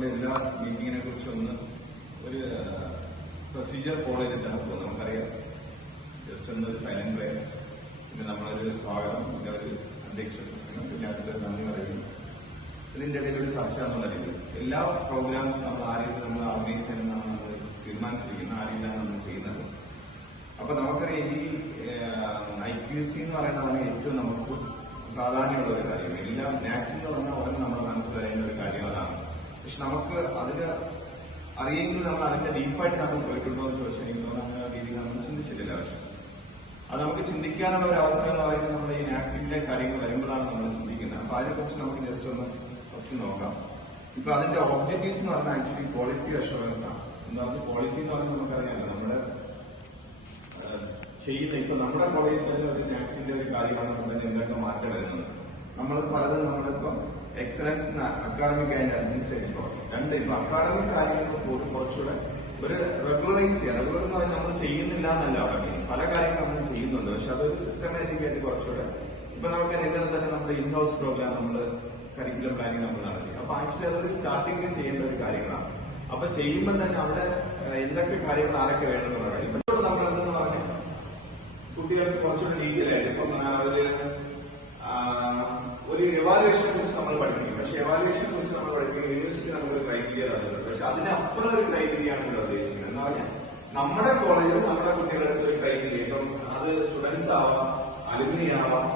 അതുകൊണ്ട് എല്ലാ മീറ്റിങ്ങിനെ കുറിച്ച് ഒന്ന് ഒരു പ്രൊസീജിയർ ഫോളോ ചെയ്തിട്ടാണ് പോകുന്നത്. നമുക്കറിയാം, ജസ്റ്റ് ഒന്നൊരു സൈലന്റ് പ്രയർ, പിന്നെ നമ്മളൊരു സ്വാഗതം, പിന്നെ ഒരു അധ്യക്ഷ പ്രസംഗം, പിന്നെ അടുത്തൊരു നന്ദി പറയുന്നു. ഇതിന്റെ ഇടയിൽ ഒരു ചർച്ച എന്നുള്ള രീതിയിൽ എല്ലാ പ്രോഗ്രാംസും നമ്മൾ ആ രീതിയിൽ നമ്മൾ ഓർഗനൈസ് ചെയ്യണമെന്നാണ് നമ്മൾ തീരുമാനിച്ചിരിക്കുന്നത്. ആ രീതിയിലാണ് നമ്മൾ ചെയ്യുന്നത്. അപ്പൊ നമുക്കറിയാം, ഈ IQAC എന്ന് പറയുന്നതാണ് ഏറ്റവും നമുക്ക് പ്രാധാന്യമുള്ള ഒരു കാര്യം. എല്ലാം നാക് എന്ന് പറഞ്ഞാൽ ഉടനെ നമ്മൾ മനസ്സിലായേണ്ട ഒരു കാര്യം അതാണ്. പക്ഷെ നമുക്ക് അതിന് അറിയെങ്കിൽ നമ്മൾ അതിന്റെ ഡീപ്പായിട്ട് നമ്മൾ പോയിട്ടുണ്ടോ എന്ന് ചോദിച്ചാൽ എനിക്ക് തോന്നുന്ന രീതിയിൽ നമ്മൾ ചിന്തിച്ചിട്ടില്ല. പക്ഷെ അത് നമുക്ക് ചിന്തിക്കാനുള്ള ഒരു അവസരം എന്ന് പറയുന്നത് നമ്മുടെ ഈ നാക്കിന്റെ കാര്യങ്ങൾ വരുമ്പോഴാണ് നമ്മൾ ചിന്തിക്കുന്നത്. അപ്പൊ അതിനെക്കുറിച്ച് നമുക്ക് ജസ്റ്റ് ഒന്ന് ഫസ്റ്റ് നോക്കാം. ഇപ്പൊ അതിന്റെ ഒബ്ജക്റ്റീവ്സ് എന്ന് പറഞ്ഞാൽ ആക്ച്വലി ക്വാളിറ്റി അഷുറൻസ് ആണ്. എന്ന് പറഞ്ഞാൽ ക്വാളിറ്റി എന്ന് പറഞ്ഞാൽ നമുക്കറിയാമല്ലോ, നമ്മുടെ ചെയ്യുന്ന ഇപ്പൊ നമ്മുടെ കോളേജിൽ തന്നെ ഒരു നാക്കിന്റെ ഒരു കാര്യമാണ് നമ്മുടെ എന്തൊക്കെ മാറ്റം വരുന്നത്. നമ്മൾ പലതും നമ്മളിപ്പം excellence in academic and administrative process രണ്ട് ഇപ്പൊ അക്കാഡമിക് കാര്യങ്ങൾ പോലും കുറച്ചുകൂടെ ഒരു റെഗുലറൈസ് ചെയ്യാം. റെഗുലർ എന്ന് പറഞ്ഞാൽ നമ്മൾ ചെയ്യുന്നില്ല എന്നല്ല അവിടെ പല കാര്യങ്ങളും നമ്മൾ ചെയ്യുന്നുണ്ട്. പക്ഷെ അതൊരു സിസ്റ്റമാറ്റിക് ആയിട്ട് കുറച്ചുകൂടെ ഇപ്പൊ നമുക്ക് ഇന്നലെ തന്നെ നമ്മുടെ ഇൻഹൗസ് പ്രോഗ്രാം നമ്മൾ കരിക്കുലം പ്ലാനിങ് നമ്മൾ നടത്തി. അപ്പൊ ആക്ച്വലി അതൊരു സ്റ്റാർട്ടിംഗ് ചെയ്യേണ്ട ഒരു കാര്യങ്ങളാണ്. അപ്പൊ ചെയ്യുമ്പോൾ തന്നെ അവിടെ എന്തൊക്കെ കാര്യങ്ങൾ ആരൊക്കെ വേണമെന്ന് പറയാം. ഇപ്പൊ നമ്മൾ എന്തെന്ന് പറഞ്ഞാൽ കുട്ടികൾക്ക് കുറച്ചുകൂടി ഡീറ്റെയിലായിട്ട് ഇപ്പം ഒരു എവാലുവേഷനെ കുറിച്ച് നമ്മൾ പഠിപ്പിക്കും. പക്ഷെ എവാലുവേഷനെ കുറിച്ച് നമ്മൾ പഠിപ്പിക്കും യൂണിവേഴ്സിറ്റി നമുക്കൊരു ക്രൈറ്റീരിയ തന്നിട്ടുണ്ട്. പക്ഷെ അതിനപ്പുറം ഒരു ക്രൈറ്റീരിയ ആണ് ഇവിടെ ഉദ്ദേശിക്കുന്നത്. എന്ന് പറഞ്ഞാൽ നമ്മുടെ കോളേജിൽ നമ്മുടെ കുട്ടികളുടെ ഒരു ക്രൈറ്റീരിയ, ഇപ്പം അത് സ്റ്റുഡൻസ് ആവാം, അലുമിനി ആവാം,